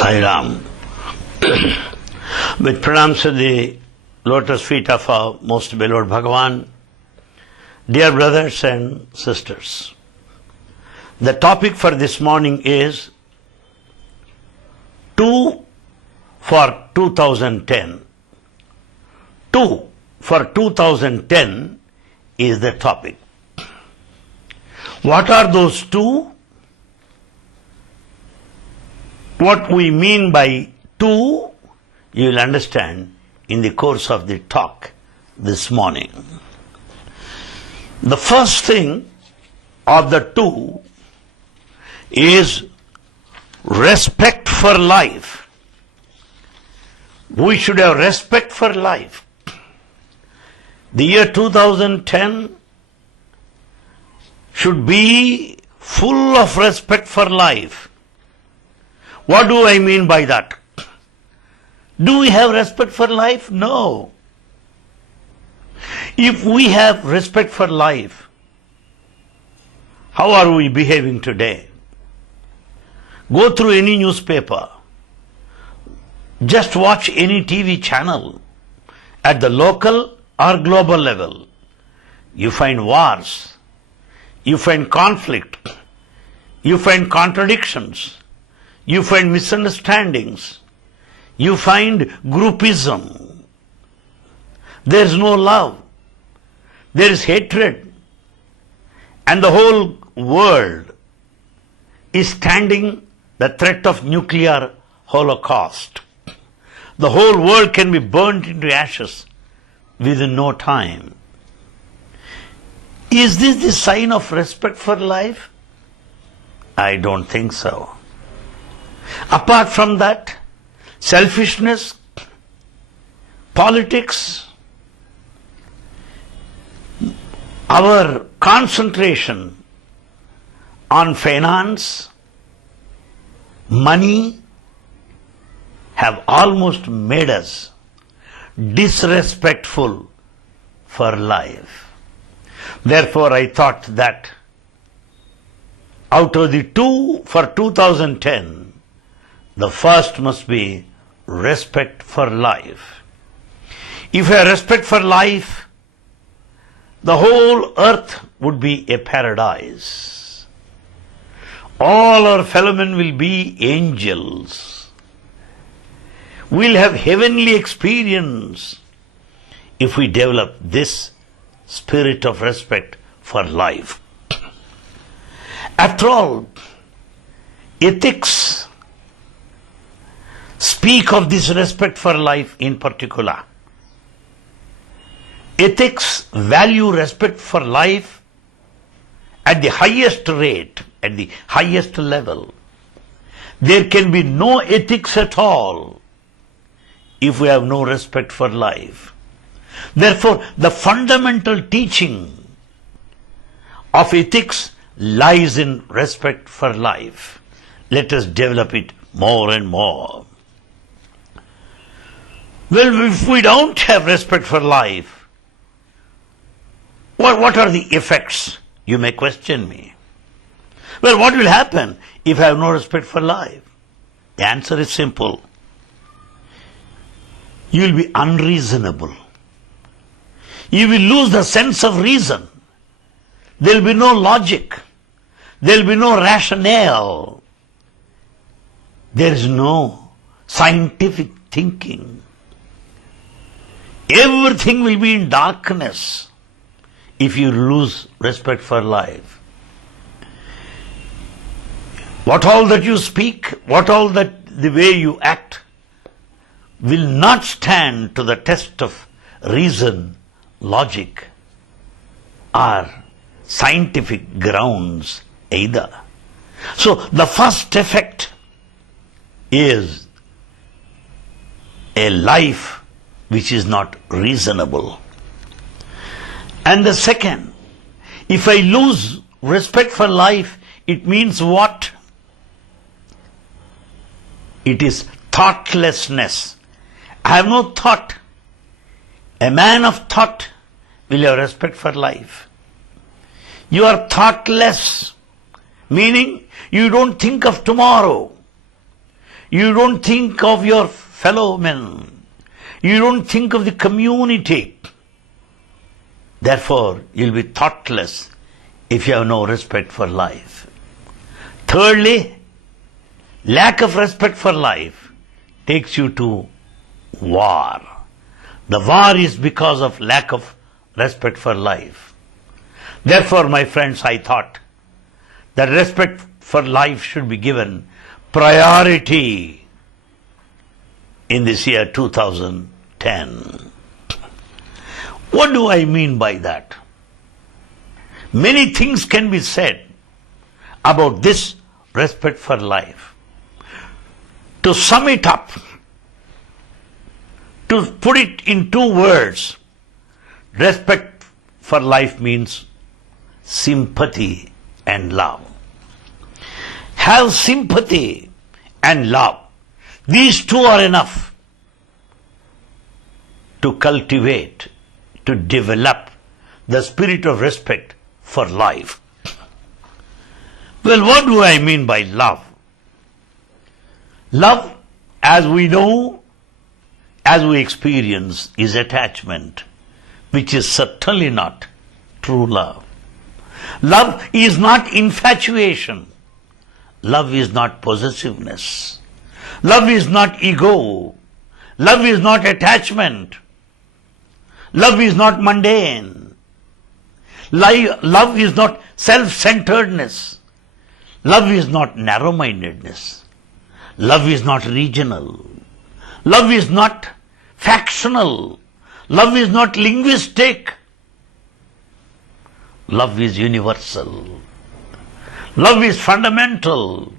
Sai Ram. With pranams at the lotus feet of our most beloved Bhagavan, dear brothers and sisters, the topic for this morning is 2 for 2010. 2 for 2010 is the topic. What are those 2? What we mean by 2, you will understand in the course of the talk this morning. The first thing of the 2 is respect for life. We should have respect for life. The year 2010 should be full of respect for life. What do I mean by that? Do we have respect for life? No. If we have respect for life, how are we behaving today? Go through any newspaper. Just watch any TV channel at the local or global level. You find wars. You find conflict. You find contradictions. You find misunderstandings. You find groupism. There is no love. There is hatred. And the whole world is standing the threat of nuclear holocaust. The whole world can be burnt into ashes within no time. Is this the sign of respect for life? I don't think so. Apart from that, selfishness, politics, our concentration on finance, money, have almost made us disrespectful for life. Therefore, I thought that out of the 2 for 2010, the first must be respect for life. If I have respect for life, the whole earth would be a paradise. All our fellow men will be angels. We'll have heavenly experience if we develop this spirit of respect for life. After all, ethics speak of this respect for life in particular. Ethics value respect for life at the highest rate, at the highest level. There can be no ethics at all if we have no respect for life. Therefore, the fundamental teaching of ethics lies in respect for life. Let us develop it more and more. Well, if we don't have respect for life, what are the effects? You may question me. Well, what will happen if I have no respect for life? The answer is simple. You will be unreasonable. You will lose the sense of reason. There will be no logic. There will be no rationale. There is no scientific thinking. Everything will be in darkness if you lose respect for life. What all that you speak, what all that the way you act will not stand to the test of reason, logic, or scientific grounds either. So the first effect is a life which is not reasonable. And the second, if I lose respect for life, it means what? It is thoughtlessness. I have no thought. A man of thought will have respect for life. You are thoughtless, meaning you don't think of tomorrow. You don't think of your fellow men. You don't think of the community. Therefore, you'll be thoughtless if you have no respect for life. Thirdly, lack of respect for life takes you to war. The war is because of lack of respect for life. Therefore, my friends, I thought that respect for life should be given priority in this year 2010. What do I mean by that? Many things can be said about this respect for life. To sum it up, to put it in 2 words, respect for life means sympathy and love. Have sympathy and love. These 2 are enough to cultivate, to develop the spirit of respect for life. Well, what do I mean by love? Love, as we know, as we experience, is attachment, which is certainly not true love. Love is not infatuation. Love is not possessiveness. Love is not ego. Love is not attachment. Love is not mundane. Love is not self-centeredness. Love is not narrow-mindedness. Love is not regional. Love is not factional. Love is not linguistic. Love is universal. Love is fundamental.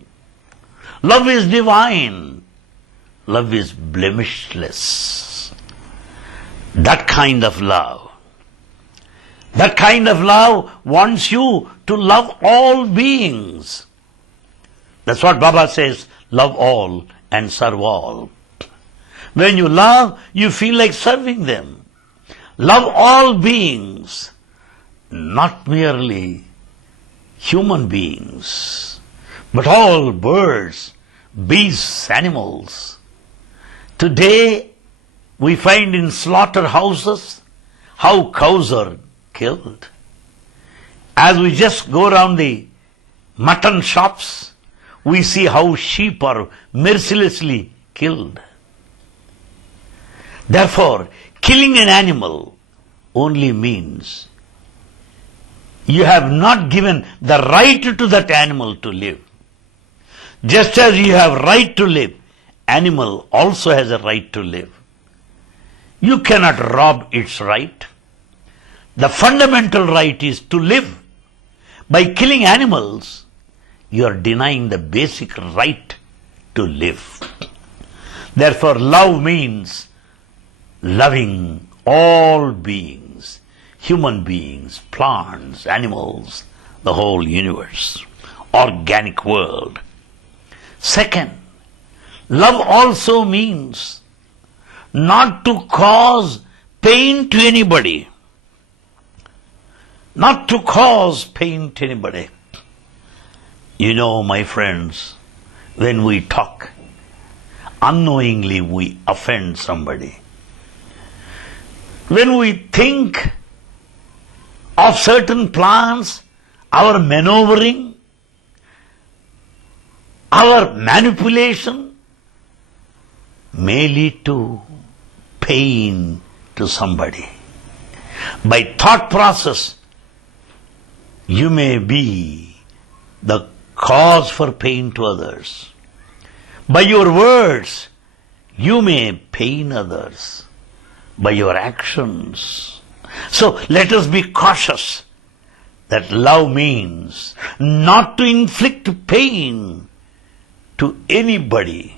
Love is divine. Love is blemishless. That kind of love wants you to love all beings. That's what Baba says, love all and serve all. When you love, you feel like serving them. Love all beings, not merely human beings, but all birds, beasts, animals. Today, we find in slaughterhouses how cows are killed. As we just go around the mutton shops, we see how sheep are mercilessly killed. Therefore, killing an animal only means you have not given the right to that animal to live. Just as you have right to live, animal also has a right to live. You cannot rob its right. The fundamental right is to live. By killing animals, you are denying the basic right to live. Therefore, love means loving all beings, human beings, plants, animals, the whole universe, organic world. Second, love also means not to cause pain to anybody. Not to cause pain to anybody. You know, my friends, when we talk, unknowingly we offend somebody. When we think of certain plans, our maneuvering Our manipulation may lead to pain to somebody. By thought process, you may be the cause for pain to others. By your words, you may pain others. By your actions. So let us be cautious that love means not to inflict pain to anybody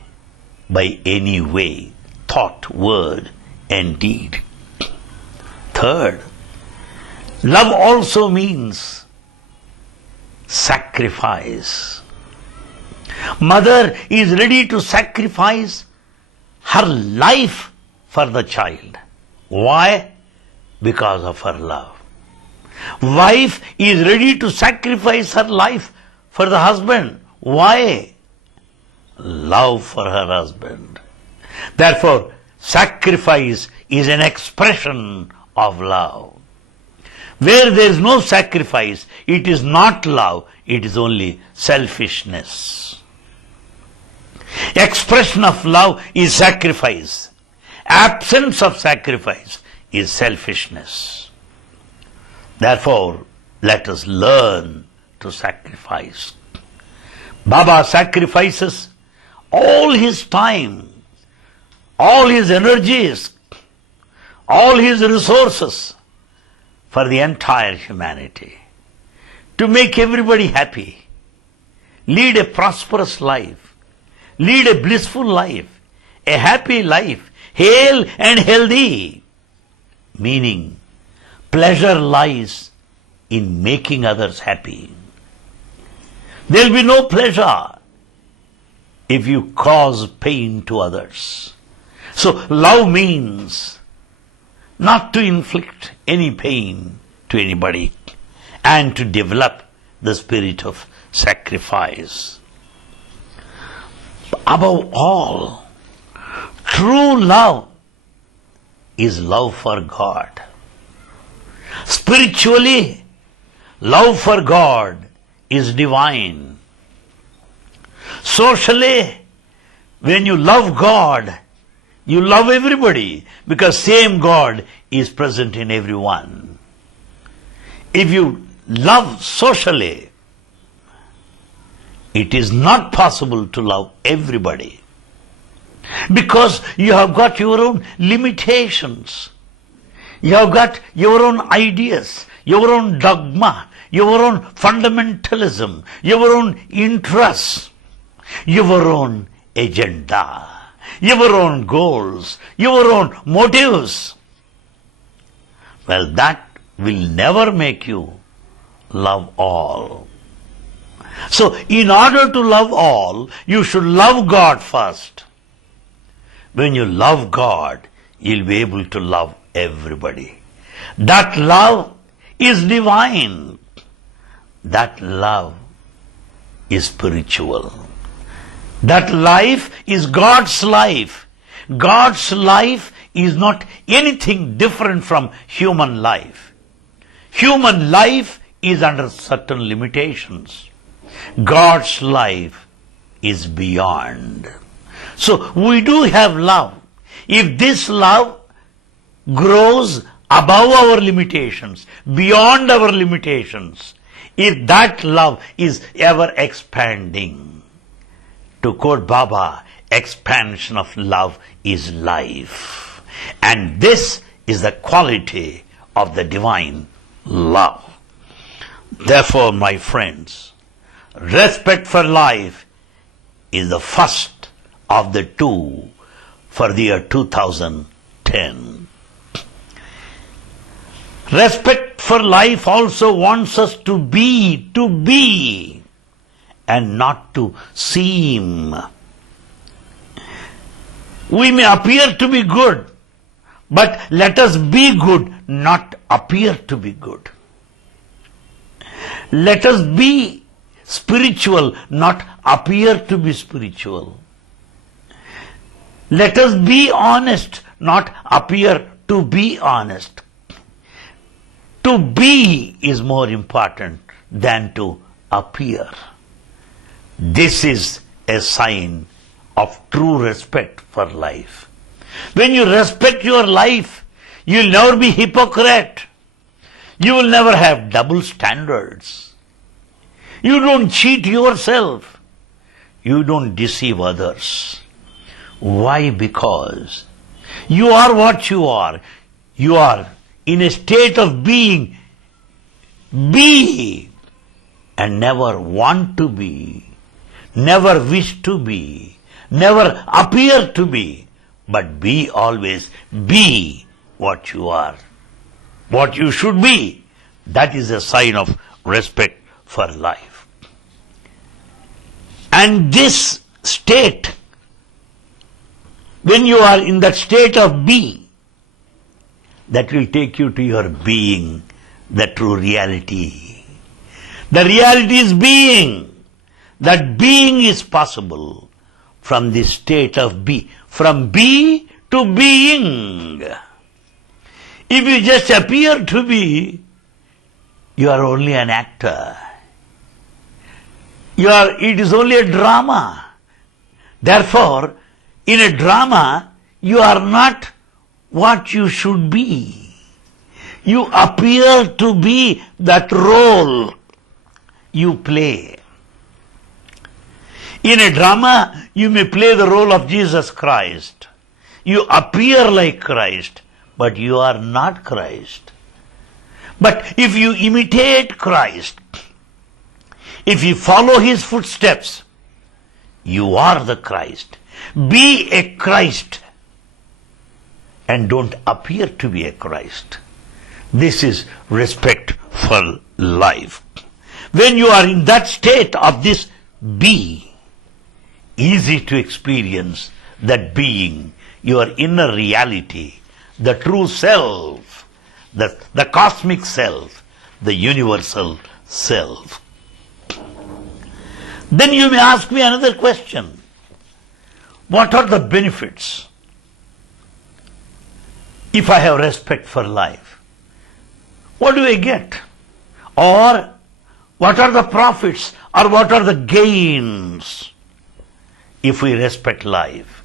by any way, thought, word, and deed. Third, love also means sacrifice. Mother is ready to sacrifice her life for the child. Why? Because of her love. Wife is ready to sacrifice her life for the husband. Why? Love for her husband. Therefore, sacrifice is an expression of love. Where there is no sacrifice, it is not love, it is only selfishness. Expression of love is sacrifice. Absence of sacrifice is selfishness. Therefore, let us learn to sacrifice. Baba sacrifices all his time, all his energies, all his resources for the entire humanity, to make everybody happy, lead a prosperous life, lead a blissful life, a happy life, hale and healthy. Meaning, pleasure lies in making others happy. There will be no pleasure if you cause pain to others. So, love means not to inflict any pain to anybody and to develop the spirit of sacrifice. Above all, true love is love for God. Spiritually, love for God is divine. Socially, when you love God, you love everybody because same God is present in everyone. If you love socially, it is not possible to love everybody because you have got your own limitations. You have got your own ideas, your own dogma, your own fundamentalism, your own interests, your own agenda, your own goals, your own motives. Well, that will never make you love all. So, in order to love all, you should love God first. When you love God, you'll be able to love everybody. That love is divine. That love is spiritual. That life is God's life. God's life is not anything different from human life. Human life is under certain limitations. God's life is beyond. So we do have love. If this love grows above our limitations, beyond our limitations, if that love is ever expanding, to quote Baba, expansion of love is life. And this is the quality of the divine love. Therefore, my friends, respect for life is the first of the two for the year 2010. Respect for life also wants us to be, and not to seem. We may appear to be good, but let us be good, not appear to be good. Let us be spiritual, not appear to be spiritual. Let us be honest, not appear to be honest. To be is more important than to appear. This is a sign of true respect for life. When you respect your life, you'll never be hypocrite. You will never have double standards. You don't cheat yourself. You don't deceive others. Why? Because you are what you are. You are in a state of being. Be and never want to be, never wish to be, never appear to be, but be always. Be what you are, what you should be. That is a sign of respect for life. And this state, when you are in that state of be, that will take you to your being, the true reality. The reality is being. That being is possible from this state of be. From be to being. If you just appear to be, you are only an actor. It is only a drama. Therefore, in a drama, you are not what you should be. You appear to be that role you play. In a drama, you may play the role of Jesus Christ. You appear like Christ, but you are not Christ. But if you imitate Christ, if you follow his footsteps, you are the Christ. Be a Christ and don't appear to be a Christ. This is respect for life. When you are in that state of this be, easy to experience that being, your inner reality, the true self, the cosmic self, the universal self. Then you may ask me another question. What are the benefits if I have respect for life? What do I get? Or what are the profits or what are the gains if we respect life?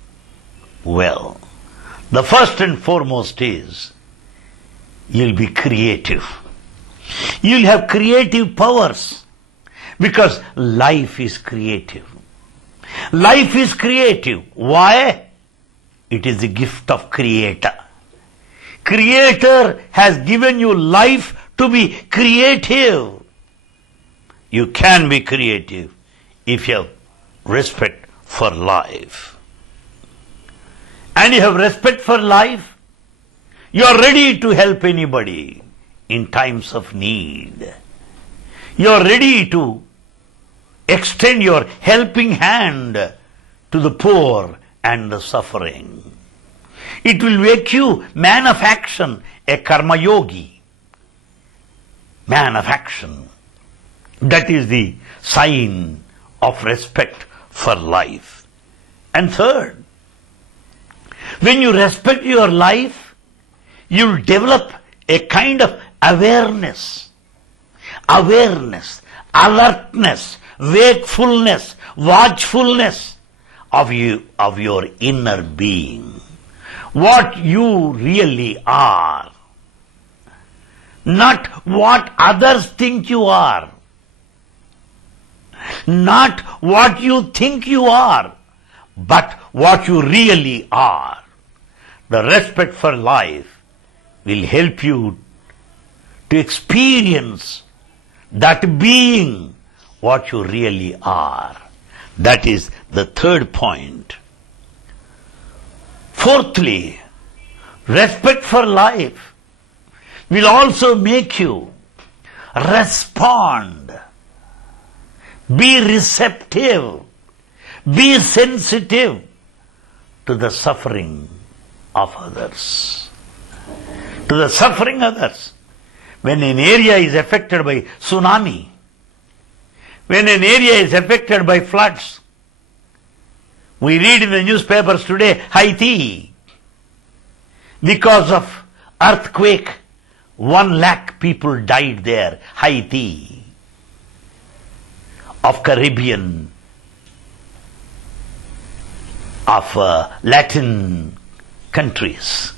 Well, the first and foremost is you'll be creative. You'll have creative powers because life is creative. Life is creative. Why? It is the gift of Creator. Creator has given you life to be creative. You can be creative if you have respect for life. And you have respect for life, you are ready to help anybody in times of need. You are ready to extend your helping hand to the poor and the suffering. It will make you man of action, a karma yogi. Man of action. That is the sign of respect for life. And third, when you respect your life, you will develop a kind of awareness, alertness, wakefulness, watchfulness of your inner being. What you really are. Not what others think you are. Not what you think you are, but what you really are. The respect for life will help you to experience that being what you really are. That is the third point. Fourthly, respect for life will also make you respond, be receptive, be sensitive to the suffering of others. To the suffering of others. When an area is affected by tsunami, when an area is affected by floods, we read in the newspapers today, Haiti, because of earthquake, 1 lakh people died there, Haiti, of Caribbean of Latin countries.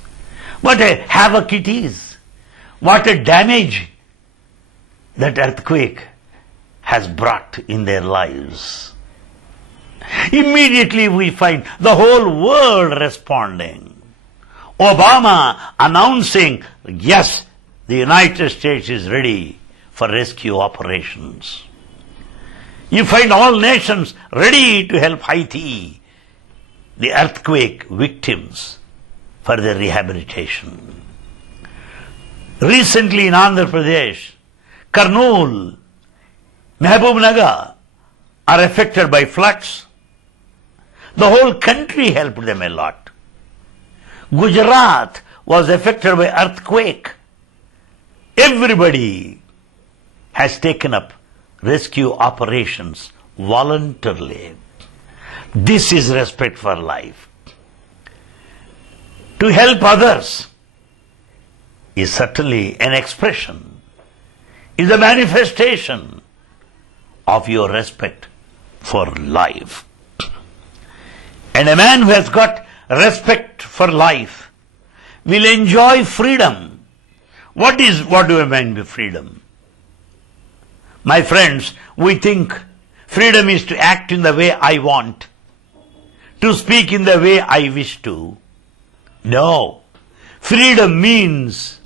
What a havoc it is. What a damage that earthquake has brought in their lives. Immediately we find the whole world responding. Obama announcing, yes, the United States is ready for rescue operations. You find all nations ready to help Haiti, the earthquake victims, for their rehabilitation. Recently in Andhra Pradesh, Kurnool, Mahbubnagar are affected by floods. The whole country helped them a lot. Gujarat was affected by earthquake. Everybody has taken up rescue operations voluntarily. This is respect for life. To help others is certainly an expression, is a manifestation of your respect for life. And a man who has got respect for life will enjoy freedom. What do I mean by freedom? My friends, we think freedom is to act in the way I want, to speak in the way I wish to. No. Freedom means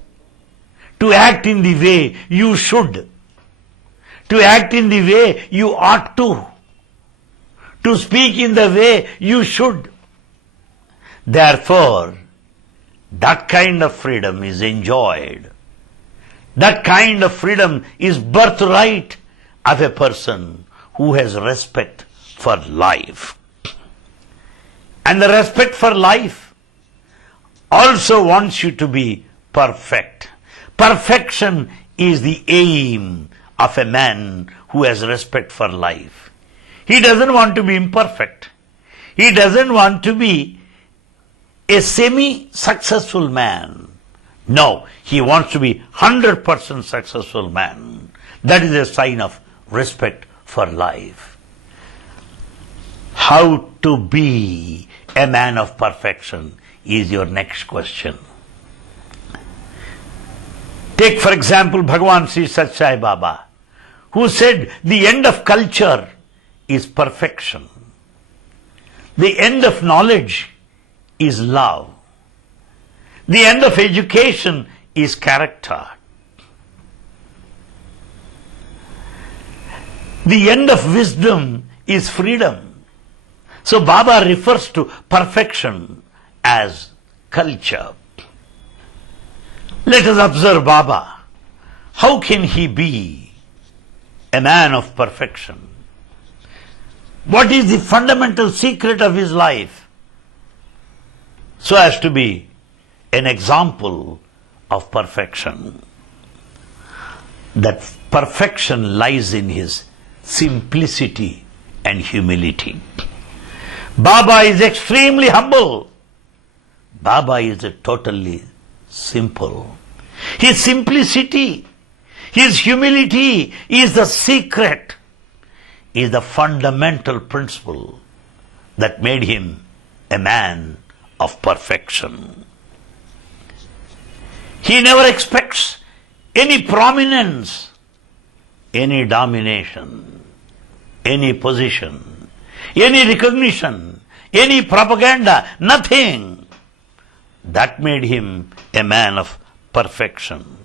to act in the way you should, to act in the way you ought to speak in the way you should. Therefore, that kind of freedom is enjoyed. That kind of freedom is birthright of a person who has respect for life. And the respect for life also wants you to be perfect. Perfection is the aim of a man who has respect for life. He doesn't want to be imperfect. He doesn't want to be a semi-successful man. No, he wants to be 100% successful man. That is a sign of respect for life. How to be a man of perfection is your next question. Take for example Bhagavan Sri Sathya Sai Baba, who said the end of culture is perfection. The end of knowledge is love. The end of education is character. The end of wisdom is freedom. So Baba refers to perfection as culture. Let us observe Baba. How can he be a man of perfection? What is the fundamental secret of his life so as to be an example of perfection? That perfection lies in his simplicity and humility. Baba is extremely humble. Baba is totally simple. His simplicity, his humility is the secret, is the fundamental principle that made him a man of perfection. He never expects any prominence, any domination, any position, any recognition, any propaganda, nothing. That made him a man of perfection.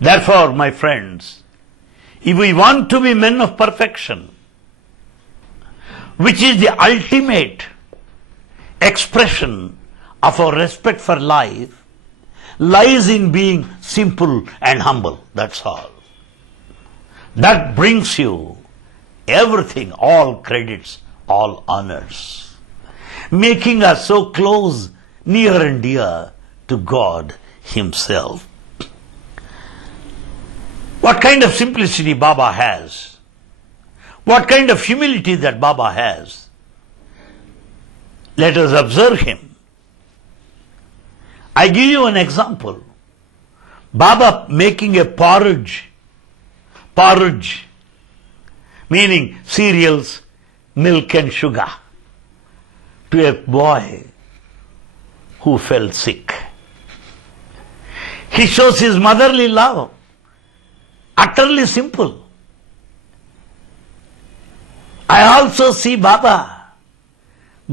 Therefore, my friends, if we want to be men of perfection, which is the ultimate expression of our respect for life, lies in being simple and humble. That's all. That brings you everything, all credits, all honors, making us so close, near and dear to God Himself. What kind of simplicity Baba has? What kind of humility that Baba has? Let us observe him. I give you an example. Baba making a porridge, meaning cereals, milk and sugar. to a boy who fell sick. He shows his motherly love, utterly simple. I also see Baba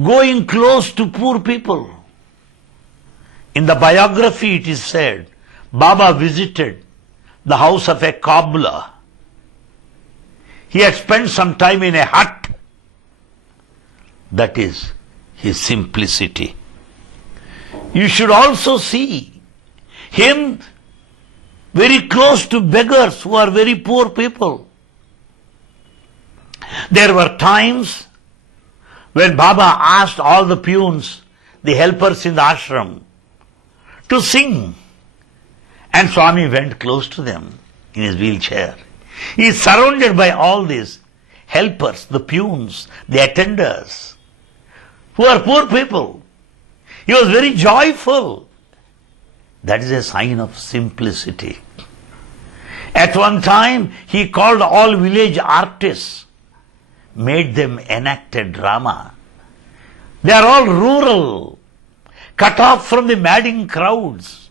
going close to poor people. In the biography it is said, Baba visited the house of a cobbler. He had spent some time in a hut. That is his simplicity. You should also see him very close to beggars who are very poor people. There were times when Baba asked all the peons, the helpers in the ashram, to sing. And Swami went close to them in his wheelchair. He is surrounded by all these helpers, the peons, the attenders, who are poor people. He was very joyful. That is a sign of simplicity. At one time, he called all village artists, made them enact a drama. They are all rural, cut off from the madding crowds.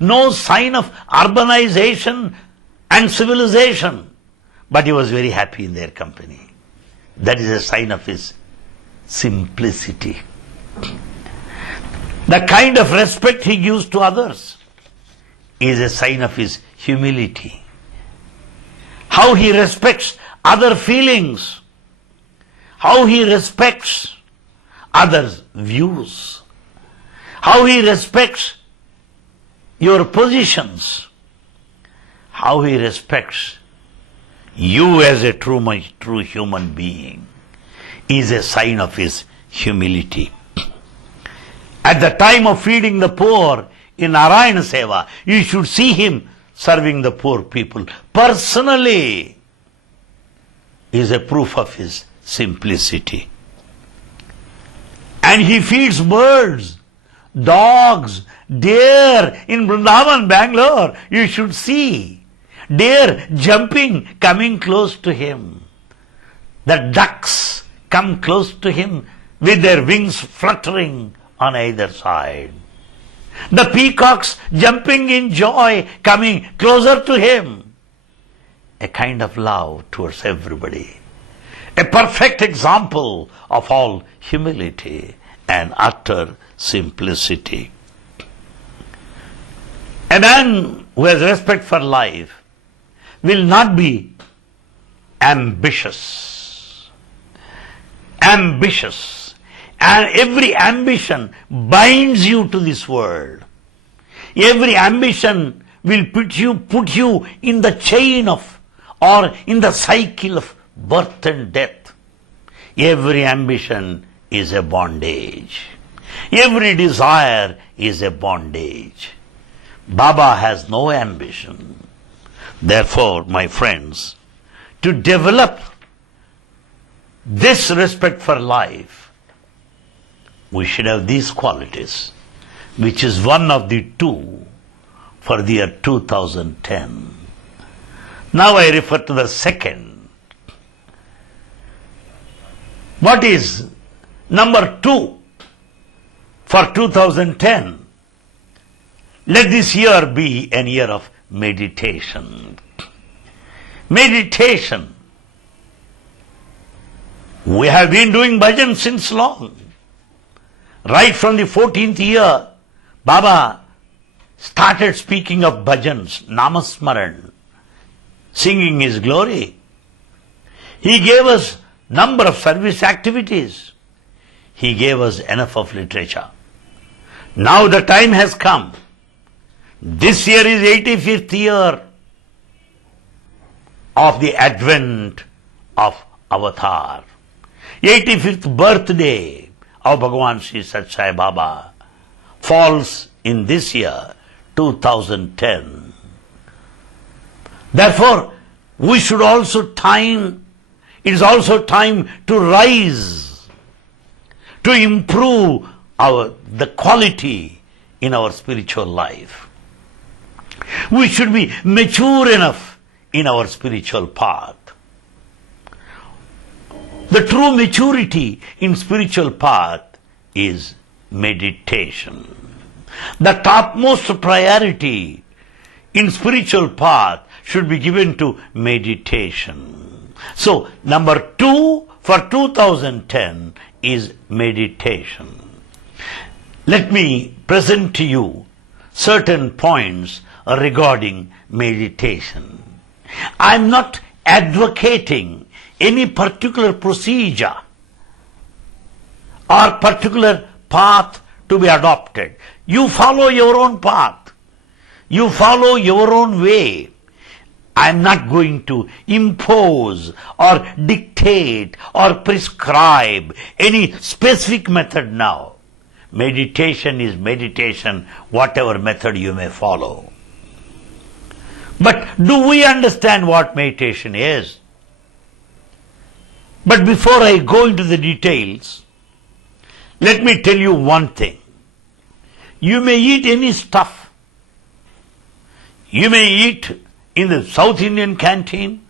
No sign of urbanization and civilization. But he was very happy in their company. That is a sign of his simplicity. The kind of respect he gives to others is a sign of his humility. How he respects other feelings, how he respects others' views, how he respects your positions, how he respects you as a true human being is a sign of his humility. At the time of feeding the poor in Narayana Seva, you should see him serving the poor people personally. Is a proof of his simplicity. And he feeds birds, dogs, deer in Vrindavan, Bangalore. You should see deer jumping, coming close to him. The ducks come close to him with their wings fluttering on either side. The peacocks jumping in joy, coming closer to him. A kind of love towards everybody. A perfect example of all humility and utter simplicity. A man who has respect for life will not be ambitious. Ambitious. And every ambition binds you to this world. Every ambition will put you in the chain of or in the cycle of birth and death. Every ambition is a bondage. Every desire is a bondage. Baba has no ambition. Therefore, my friends, to develop this respect for life, we should have these qualities, which is one of the two for the year 2010. Now I refer to the second. What is number 2 for 2010? Let this year be an year of meditation. Meditation. We have been doing bhajan since long. Right from the 14th year, Baba started speaking of bhajans, namasmaran, singing his glory. He gave us number of service activities. He gave us enough of literature. Now the time has come. This year is 85th year of the advent of Avatar. 85th birthday of Bhagavan Sri Sathya Sai Baba falls in this year, 2010. Therefore, we should also it is also time to rise, to improve the quality in our spiritual life. We should be mature enough in our spiritual path. The true maturity in spiritual path is meditation. The topmost priority in spiritual path should be given to meditation. So, number 2 for 2010 is meditation. Let me present to you certain points regarding meditation. I am not advocating any particular procedure or particular path to be adopted. You follow your own path. You follow your own way. I am not going to impose or dictate or prescribe any specific method now. Meditation is meditation, whatever method you may follow. But do we understand what meditation is? But before I go into the details, let me tell you one thing. You may eat any stuff. You may eat in the South Indian canteen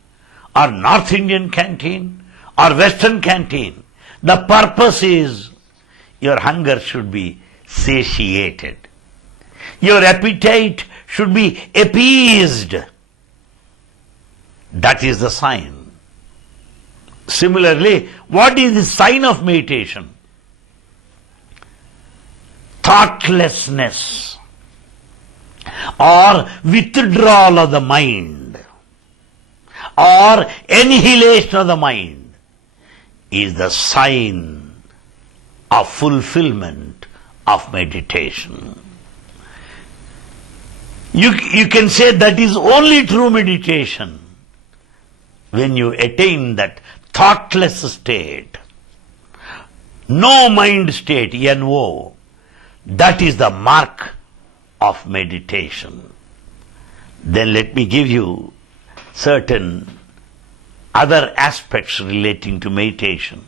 or North Indian canteen or Western canteen. The purpose is your hunger should be satiated. Your appetite should be appeased. That is the sign. Similarly, what is the sign of meditation? Thoughtlessness or withdrawal of the mind or annihilation of the mind is the sign of fulfillment of meditation. You can say that is only true meditation when you attain that thoughtless state, no mind state, NO. That is the mark of meditation. Then let me give you certain other aspects relating to meditation.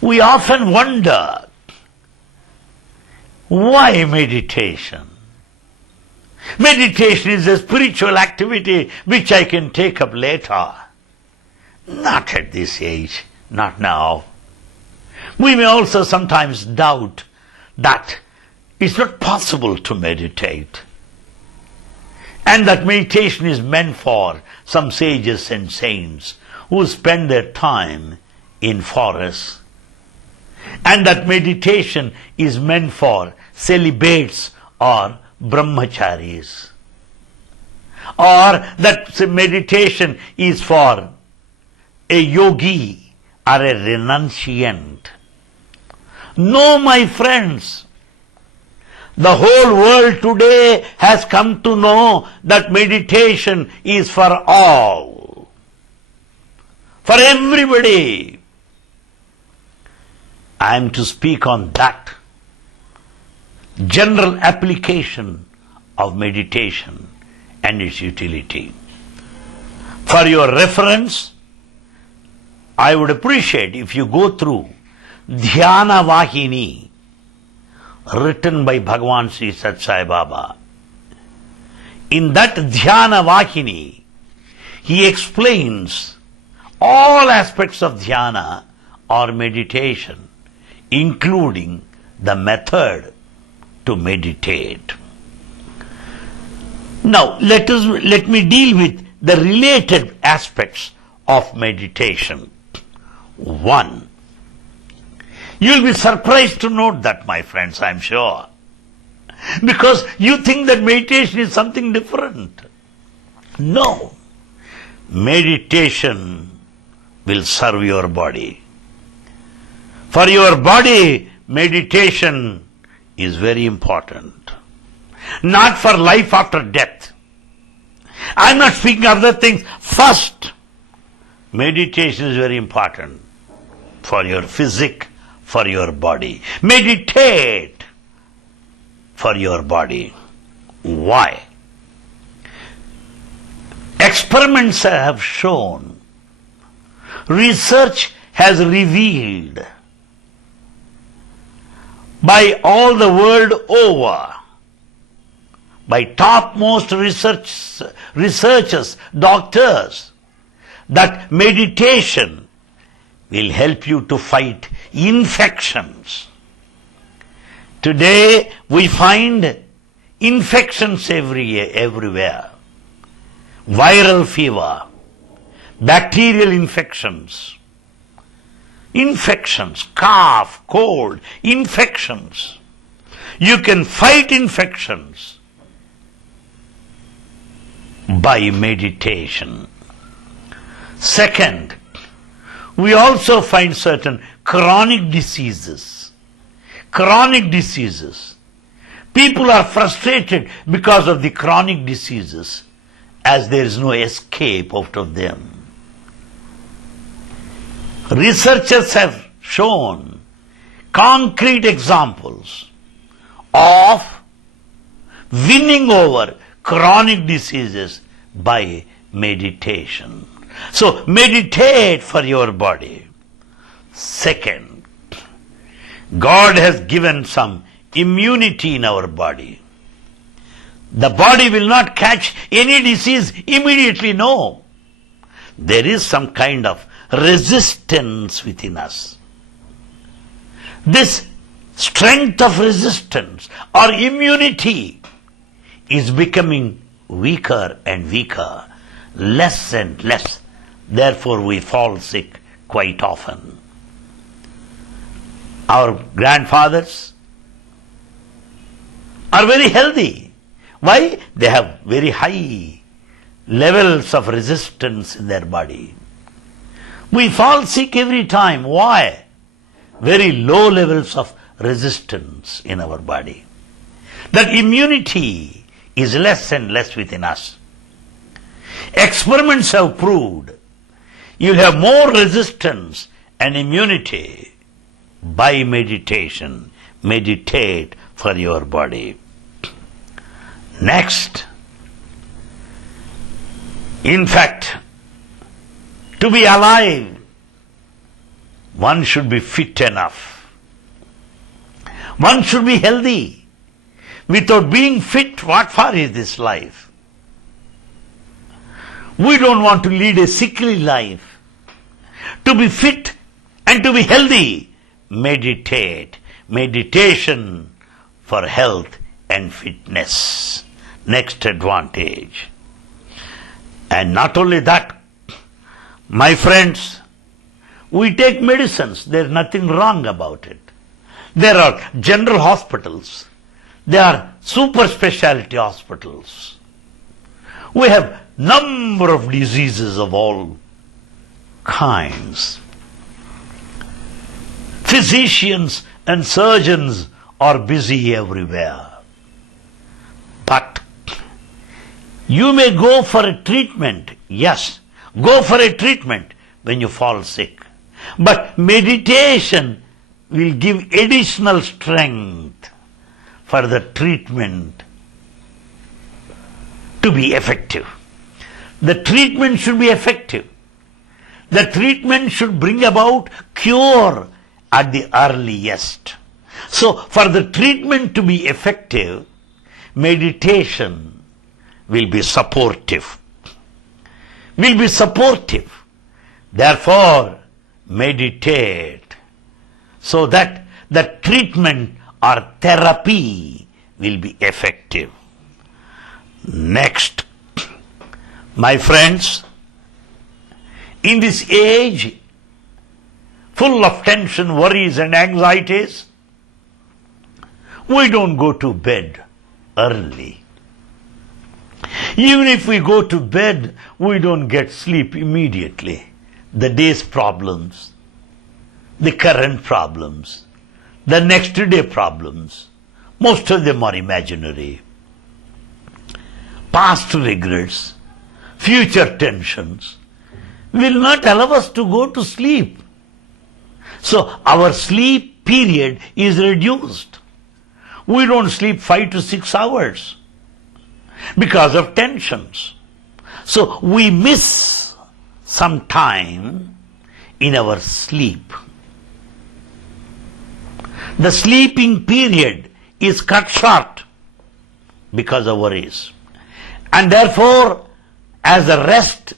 We often wonder, why meditation? Meditation is a spiritual activity which I can take up later. Not at this age, not now. We may also sometimes doubt that it's not possible to meditate, and that meditation is meant for some sages and saints who spend their time in forests, and that meditation is meant for celibates or brahmacharis, or that meditation is for a yogi or a renunciant. No, my friends, the whole world today has come to know that meditation is for all, for everybody. I am to speak on that general application of meditation and its utility. For your reference, I would appreciate if you go through Dhyana Vahini, written by Bhagavan Sri Sat Sai Baba. In that Dhyana Vahini, he explains all aspects of dhyana or meditation, including the method to meditate. Now, let me deal with the related aspects of meditation. 1. You will be surprised to note that, my friends, I am sure. Because you think that meditation is something different. No. Meditation will serve your body. For your body, meditation is very important. Not for life after death. I am not speaking of other things. First, meditation is very important for your physique, for your body. Meditate for your body. Why? Experiments have shown, research has revealed, by all the world over, by topmost researchers, doctors, that meditation will help you to fight infections. Today we find infections everywhere. Viral fever, bacterial infections, cough, cold, infections. You can fight infections by meditation. Second, we also find certain chronic diseases. Chronic diseases. People are frustrated because of the chronic diseases, as there is no escape out of them. Researchers have shown concrete examples of winning over chronic diseases by meditation. So meditate for your body. Second, God has given some immunity in our body. The body will not catch any disease immediately, no. There is some kind of resistance within us. This strength of resistance or immunity is becoming weaker and weaker, less and less. Therefore we fall sick quite often. Our grandfathers are very healthy. Why? They have very high levels of resistance in their body. We fall sick every time. Why? Very low levels of resistance in our body. That immunity is less and less within us. Experiments have proved you'll have more resistance and immunity by meditation. Meditate for your body. Next, in fact, to be alive, one should be fit enough. One should be healthy. Without being fit, what for is this life? We don't want to lead a sickly life. To be fit and to be healthy, meditate. Meditation for health and fitness. Next advantage. And not only that, my friends, we take medicines. There's nothing wrong about it. There are general hospitals. There are super specialty hospitals. We have number of diseases of all kinds. Physicians and surgeons are busy everywhere. But you may go for a treatment. Yes, go for a treatment when you fall sick. But meditation will give additional strength for the treatment to be effective. The treatment should be effective. The treatment should bring about cure at the earliest. So, for the treatment to be effective, meditation will be supportive. Will be supportive. Therefore, meditate so that the treatment or therapy will be effective. Next, my friends, in this age full of tension, worries and anxieties, we don't go to bed early. Even if we go to bed, we don't get sleep immediately. The day's problems, the current problems, the next day problems, most of them are imaginary. Past regrets, future tensions will not allow us to go to sleep. So our sleep period is reduced. We don't sleep 5 to 6 hours because of tensions. So we miss some time in our sleep. The sleeping period is cut short because of worries. And therefore, as the rest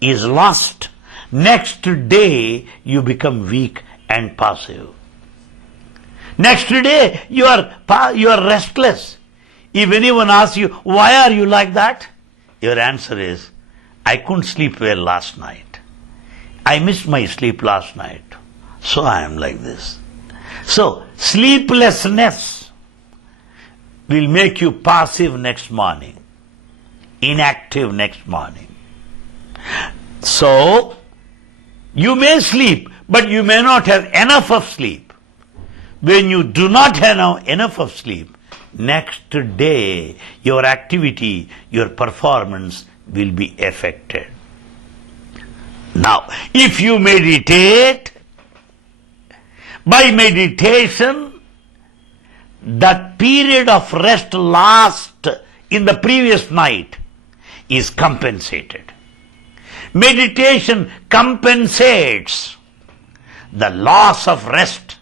is lost, next day you become weak and passive. Next day, you are restless. If anyone asks you, why are you like that? Your answer is, I couldn't sleep well last night. I missed my sleep last night. So I am like this. So, sleeplessness will make you passive next morning, inactive next morning. So, you may sleep, but you may not have enough of sleep. When you do not have enough of sleep, next day your activity, your performance will be affected. Now, if you meditate, by meditation, that period of rest lost in the previous night is compensated. Meditation compensates the loss of rest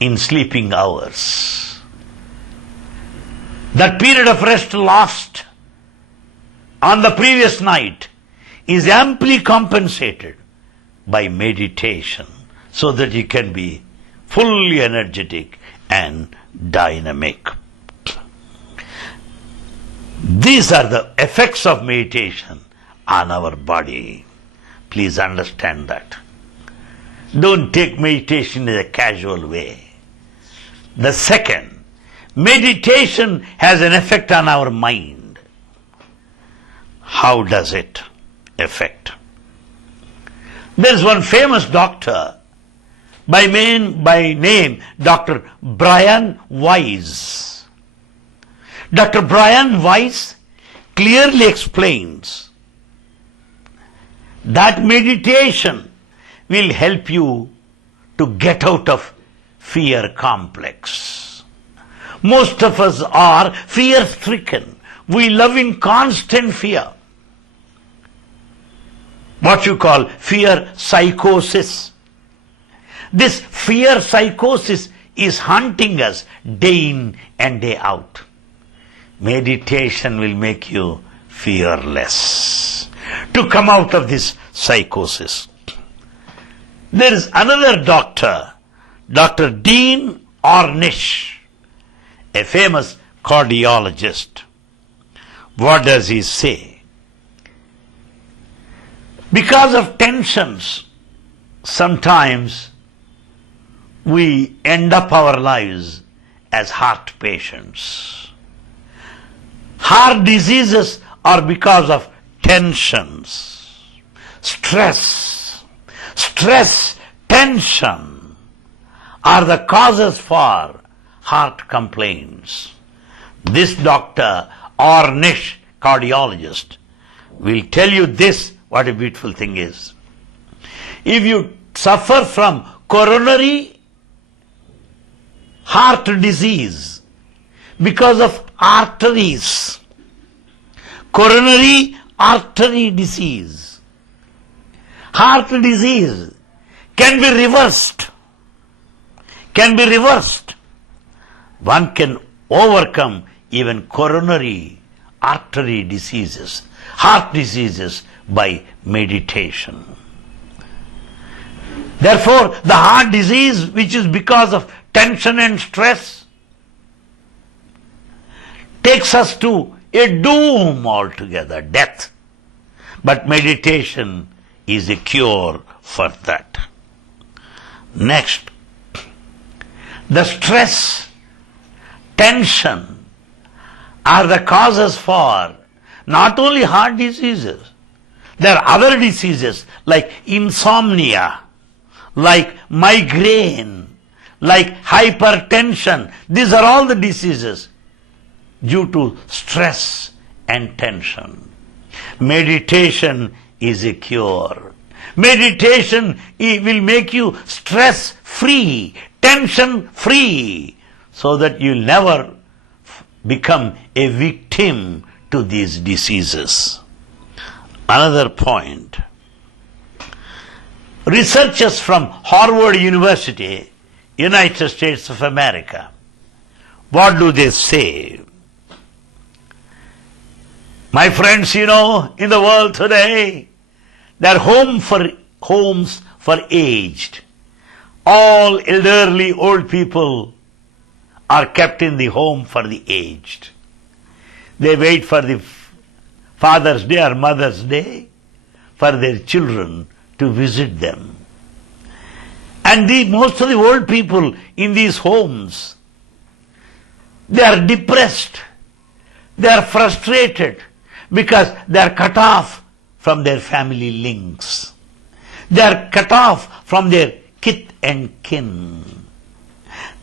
in sleeping hours. That period of rest lost on the previous night is amply compensated by meditation, so that you can be fully energetic and dynamic. These are the effects of meditation on our body. Please understand that. Don't take meditation in a casual way. The second, meditation has an effect on our mind. How does it affect? There's one famous doctor by name Dr. Brian Weiss. Dr. Brian Weiss clearly explains that meditation will help you to get out of fear complex. Most of us are fear-stricken. We live in constant fear. What you call fear psychosis. This fear psychosis is haunting us day in and day out. Meditation will make you fearless to come out of this psychosis. There is another doctor, Dr. Dean Ornish, a famous cardiologist. What does he say? Because of tensions, sometimes we end up our lives as heart patients. Heart diseases are because of tensions, stress, tension are the causes for heart complaints. This Dr. Ornish, cardiologist, will tell you this, what a beautiful thing is. If you suffer from coronary heart disease because of arteries, coronary artery disease, heart disease can be reversed. One can overcome even coronary artery diseases, heart diseases by meditation. Therefore, the heart disease, which is because of tension and stress, takes us to a doom altogether, death. But meditation is a cure for that. Next, the stress, tension are the causes for not only heart diseases, there are other diseases like insomnia, like migraine, like hypertension. These are all the diseases due to stress and tension. Meditation is a cure. Meditation will make you stress-free, tension-free, so that you'll never become a victim to these diseases. Another point. Researchers from Harvard University, United States of America, what do they say? My friends, in the world today, there are homes for aged. all elderly old people are kept in the home for the aged. They wait for the Father's Day or Mother's Day for their children to visit them. And most of the old people in these homes, they are depressed, they are frustrated because they are cut off from their family links. They are cut off from their kith and kin.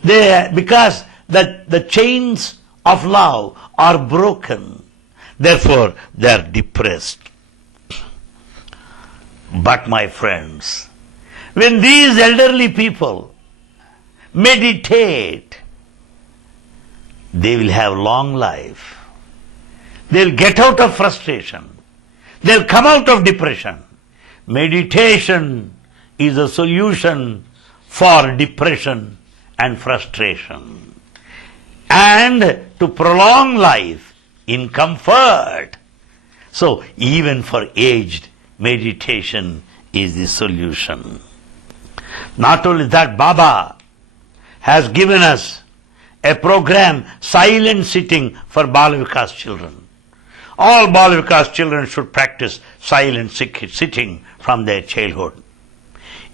Because the chains of love are broken. Therefore, they are depressed. But my friends, when these elderly people meditate, they will have long life. They'll get out of frustration. They'll come out of depression. Meditation is a solution for depression and frustration, and to prolong life in comfort. So even for aged, meditation is the solution. Not only that, Baba has given us a program, silent sitting for Bala Vikas children. All Bala Vikas children should practice silent sitting from their childhood.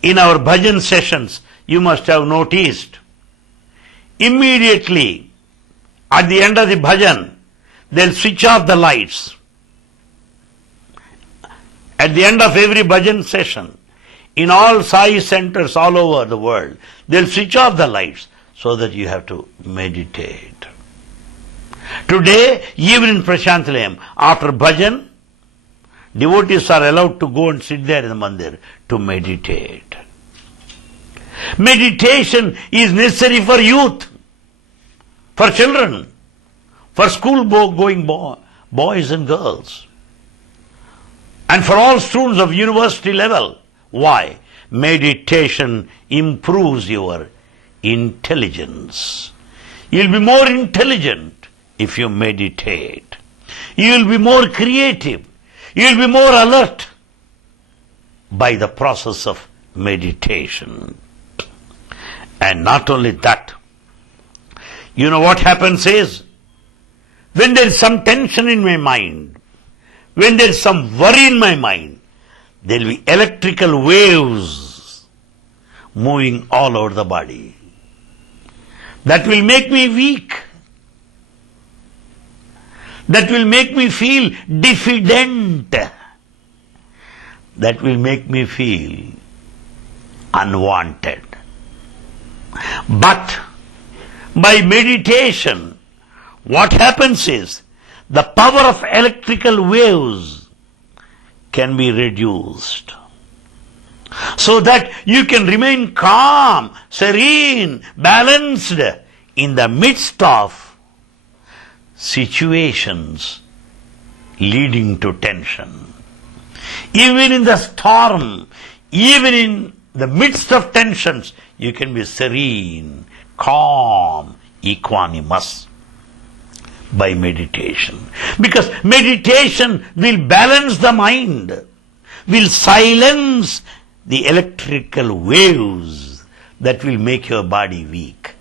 In our bhajan sessions, you must have noticed, immediately at the end of the bhajan, they'll switch off the lights. At the end of every bhajan session, in all Sai centers all over the world, they'll switch off the lights so that you have to meditate. Today, even in Prashanthalayam, after bhajan, devotees are allowed to go and sit there in the mandir to meditate. Meditation is necessary for youth, for children, for school-going boys and girls, and for all students of university level. Why? Meditation improves your intelligence. You'll be more intelligent if you meditate. You'll be more creative. You'll be more alert by the process of meditation. And not only that, you know what happens is, when there is some tension in my mind, when there is some worry in my mind, there will be electrical waves moving all over the body. That will make me weak. That will make me feel diffident. That will make me feel unwanted. But by meditation, what happens is, the power of electrical waves can be reduced, so that you can remain calm, serene, balanced in the midst of situations leading to tension. Even in the storm, even in the midst of tensions, you can be serene, calm, equanimous by meditation. Because meditation will balance the mind, will silence the electrical waves that will make your body weak.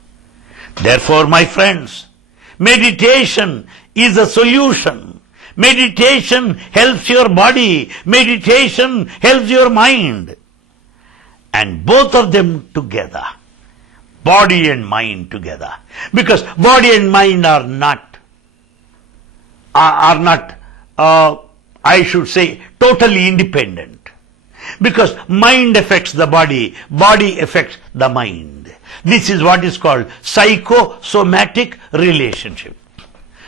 Therefore, my friends, meditation is a solution. Meditation helps your body. Meditation helps your mind. And both of them together, body and mind together. Because body and mind are not, I should say, totally independent. Because mind affects the body affects the mind. This is what is called psychosomatic relationship.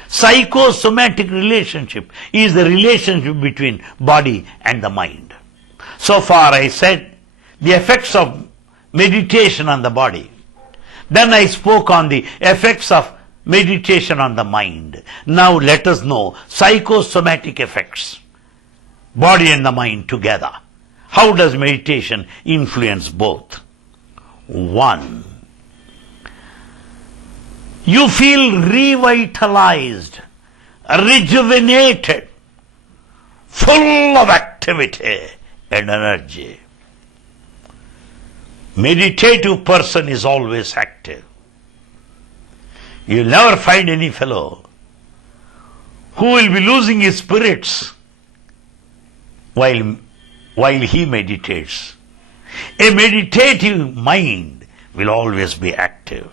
Psychosomatic relationship is the relationship between body and the mind. So far I said the effects of meditation on the body. Then I spoke on the effects of meditation on the mind. Now let us know psychosomatic effects, body and the mind together. How does meditation influence both? 1. You feel revitalized, rejuvenated, full of activity and energy. Meditative person is always active. You'll never find any fellow who will be losing his spirits while he meditates. A meditative mind will always be active.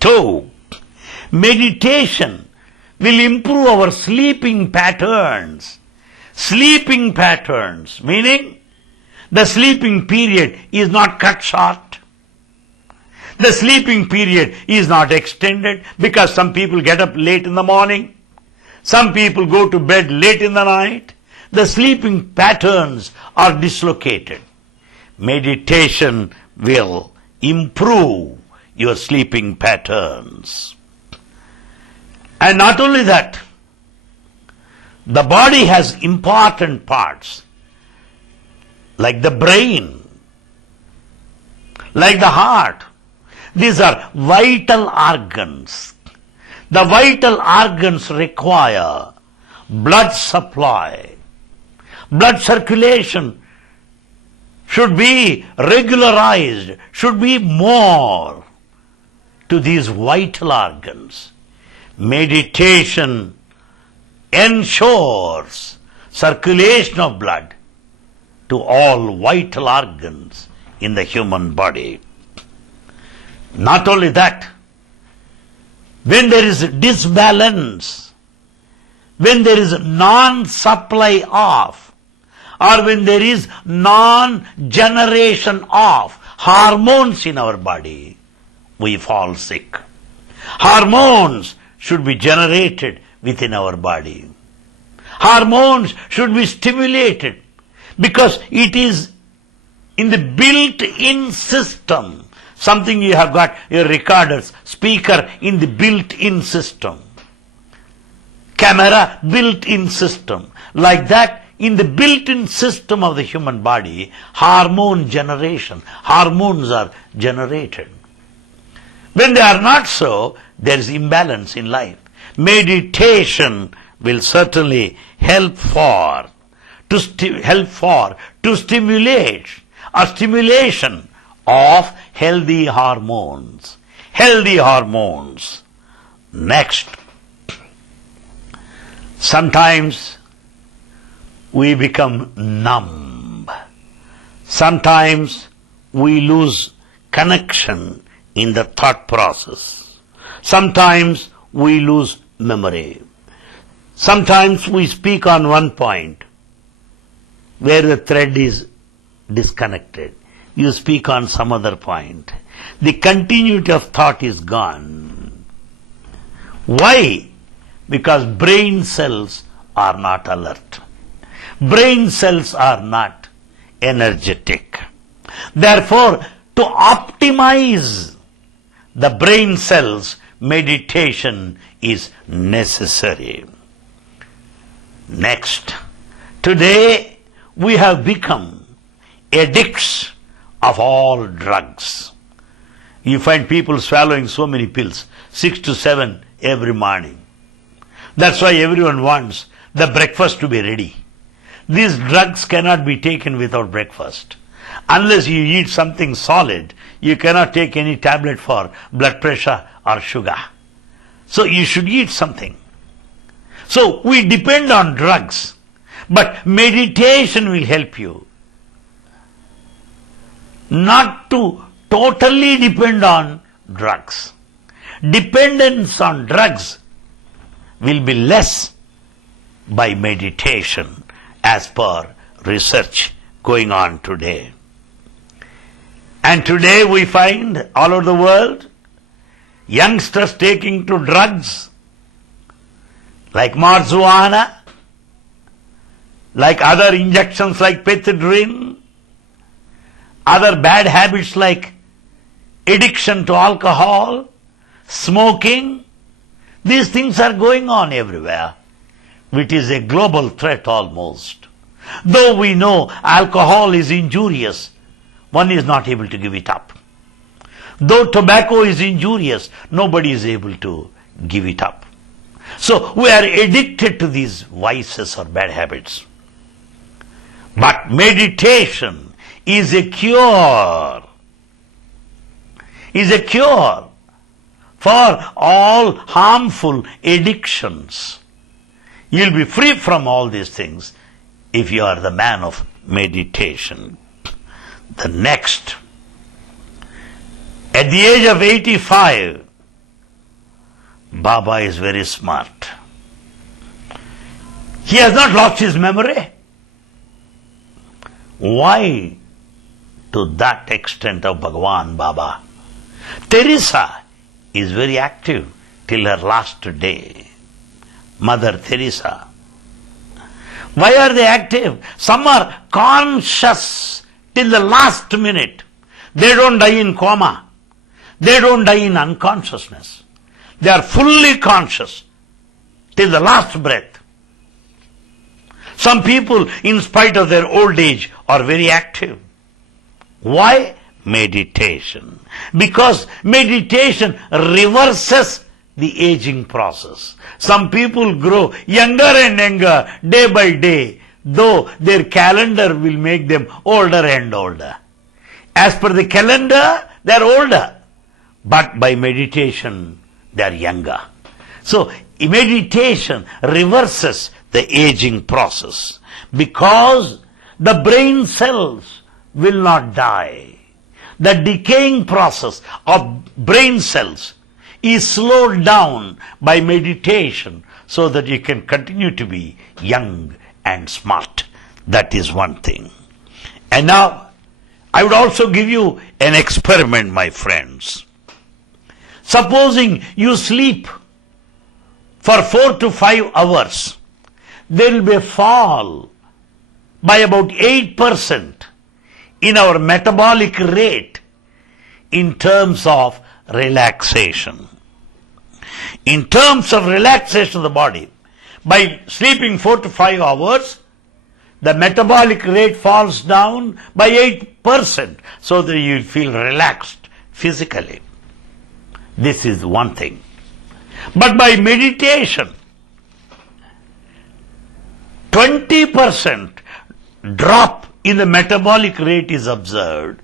2. Meditation will improve our sleeping patterns. Sleeping patterns, meaning the sleeping period is not cut short. The sleeping period is not extended because some people get up late in the morning. Some people go to bed late in the night. The sleeping patterns are dislocated. Meditation will improve your sleeping patterns. And not only that, the body has important parts like the brain, like the heart. These are vital organs. The vital organs require blood supply. Blood circulation should be regularized, should be more to these vital organs. Meditation ensures circulation of blood to all vital organs in the human body. Not only that, when there is disbalance, when there is non-supply of, or when there is non-generation of hormones in our body, we fall sick. Hormones should be generated within our body. Hormones should be stimulated because it is in the built-in system. Something you have got, your recorders, speaker in the built-in system. Camera, built-in system. Like that, in the built-in system of the human body, hormone generation, hormones are generated. When they are not so, there is imbalance in life. Meditation will certainly help to stimulate a stimulation of healthy hormones. Healthy hormones. Next, sometimes we become numb. Sometimes we lose connection in the thought process. Sometimes we lose memory. Sometimes we speak on one point where the thread is disconnected. You speak on some other point. The continuity of thought is gone. Why? Because brain cells are not alert. Brain cells are not energetic. Therefore, to optimize the brain cells, meditation is necessary. Next, today we have become addicts of all drugs. You find people swallowing so many pills, 6 to 7 every morning. That's why everyone wants the breakfast to be ready. These drugs cannot be taken without breakfast. Unless you eat something solid, you cannot take any tablet for blood pressure or sugar. So you should eat something. So we depend on drugs, but meditation will help you not to totally depend on drugs. Dependence on drugs will be less by meditation as per research going on today. And today we find all over the world youngsters taking to drugs like marijuana, like other injections like pethidine, other bad habits like addiction to alcohol, smoking. These things are going on everywhere, which is a global threat almost. Though we know alcohol is injurious, one is not able to give it up. Though tobacco is injurious, nobody is able to give it up. So we are addicted to these vices or bad habits. But meditation is a cure is a cure for all harmful addictions. You'll be free from all these things if you are the man of meditation. The next, at the age of 85, Baba is very smart. He has not lost his memory. Why to that extent of Bhagavan Baba? Teresa is very active till her last day. Mother Teresa. Why are they active? Some are conscious till the last minute. They don't die in coma. They don't die in unconsciousness. They are fully conscious till the last breath. Some people, in spite of their old age, are very active. Why? Meditation. Because meditation reverses the aging process. Some people grow younger and younger day by day, though their calendar will make them older and older. As per the calendar, they are older. But by meditation, they are younger. So, meditation reverses the aging process because the brain cells will not die. The decaying process of brain cells is slowed down by meditation so that you can continue to be young and smart. That is one thing. And now, I would also give you an experiment, my friends. Supposing you sleep for 4 to 5 hours, there will be a fall by about 8% in our metabolic rate in terms of relaxation. In terms of relaxation of the body, by sleeping 4 to 5 hours, the metabolic rate falls down by 8% so that you will feel relaxed physically. This is one thing. But by meditation, 20% drop in the metabolic rate is observed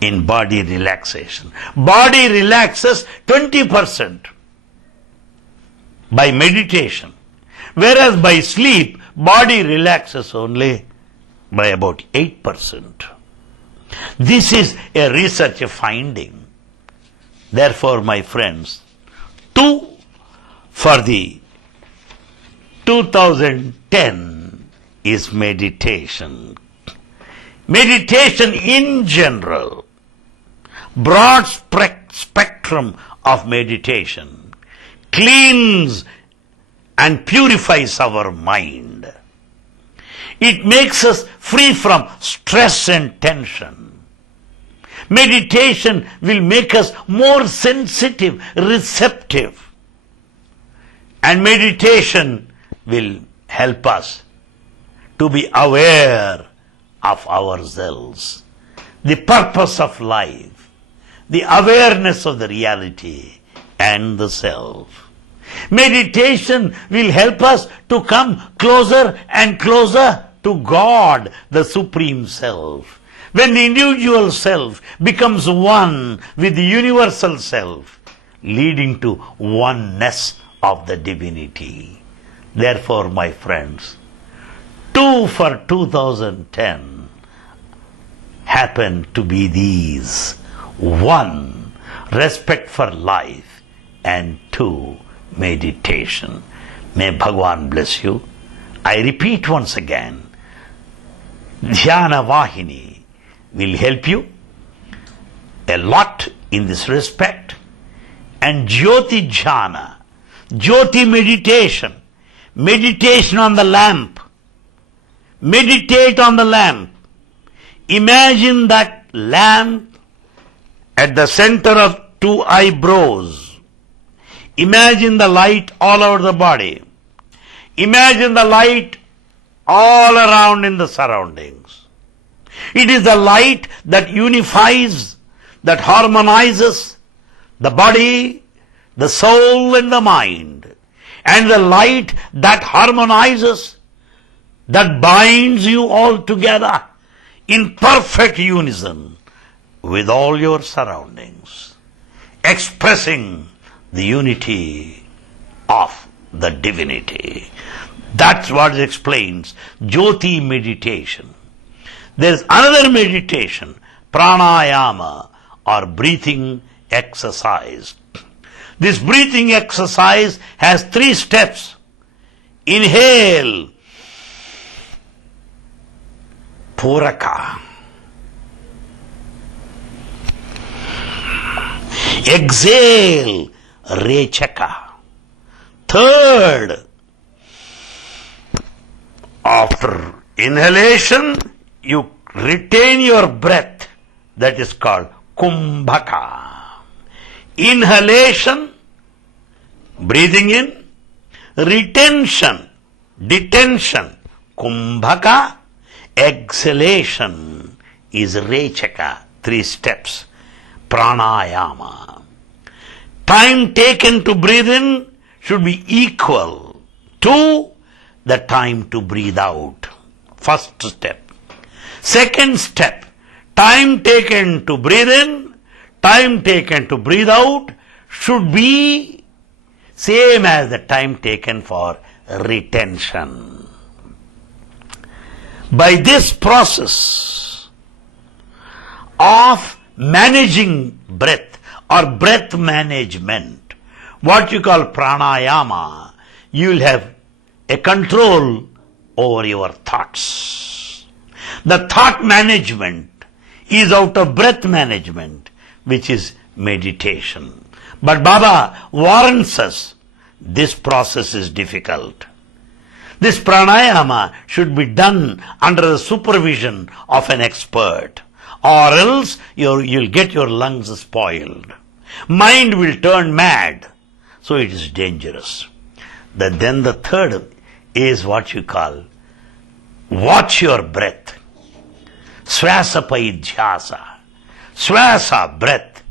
in body relaxation. Body relaxes 20% by meditation, whereas by sleep, body relaxes only by about 8%. This is a research finding. Therefore, my friends, for the 2010 is meditation. Meditation in general, broad spectrum of meditation, cleans and purifies our mind. It makes us free from stress and tension. Meditation will make us more sensitive, receptive. And meditation will help us to be aware of ourselves, the purpose of life, the awareness of the reality and the self. Meditation will help us to come closer and closer to God, the Supreme Self. When the individual self becomes one with the universal self, leading to oneness of the divinity. Therefore, my friends, 2 for 2010 happen to be these. 1, respect for life, and 2, meditation. May Bhagavan bless you. I repeat once again, Dhyana Vahini will help you a lot in this respect, and Jyoti Jhana, Jyoti meditation, meditation on the lamp. Meditate on the lamp. Imagine that lamp at the center of 2 eyebrows. Imagine the light all over the body. Imagine the light all around in the surroundings. It is the light that unifies, that harmonizes the body, the soul and the mind. And the light that harmonizes, that binds you all together in perfect unison. with all your surroundings, expressing the unity of the divinity. That's what explains Jyoti meditation. There's another meditation, pranayama, or breathing exercise. This breathing exercise has 3 steps. Inhale, puraka. Exhale, rechaka. Third, after inhalation, you retain your breath. That is called kumbhaka. Inhalation, breathing in, retention, detention, kumbhaka, exhalation is rechaka, 3 steps, pranayama. Time taken to breathe in should be equal to the time to breathe out. First step. Second step, time taken to breathe in, time taken to breathe out should be same as the time taken for retention. By this process of managing breath or breath management, what you call pranayama, you will have a control over your thoughts. The thought management is out of breath management, which is meditation. But Baba warns us, this process is difficult. This pranayama should be done under the supervision of an expert, or else you'll get your lungs spoiled. Mind will turn mad, so it is dangerous. Then the third is what you call watch your breath. Swasapai dhyasa. Swasa, breath.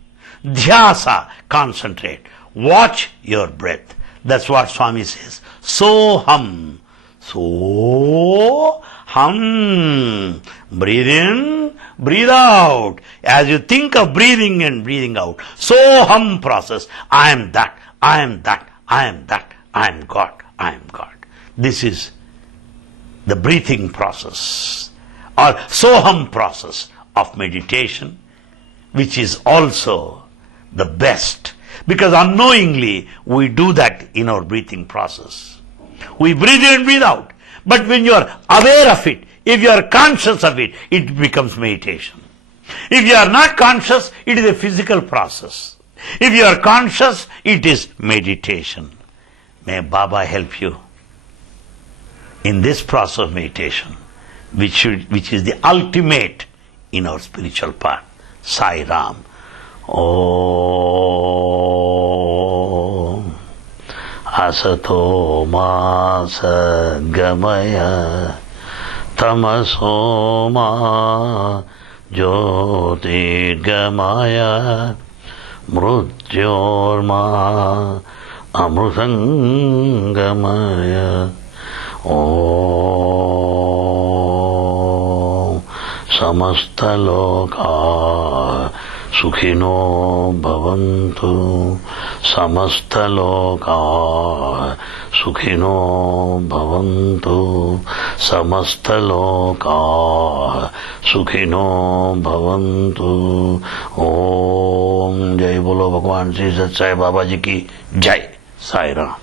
Dhyasa, concentrate. Watch your breath. That's what Swami says. Soham. So hum. Breathe in, breathe out. As you think of breathing in, breathing out. Soham process. I am that, I am that, I am that, I am God, I am God. This is the breathing process or Soham process of meditation, which is also the best, because unknowingly we do that in our breathing process. We breathe in and breathe out. But when you are aware of it, if you are conscious of it, it becomes meditation. If you are not conscious, it is a physical process. If you are conscious, it is meditation. May Baba help you in this process of meditation, which is the ultimate in our spiritual path. Sai Ram. Om Asato Ma Sagamaya Tamaso Ma Jyotirgamaya Mrutyorma Amrutangamaya. Om Samastaloka Sukhino Bhavantu. Samastaloka Sukhino Bhavantu. Samastaloka Sukhino Bhavantu. Om Jai Bolo Bhagwan Sri Sat Sai Baba Ji ki Jai. Sai Ram.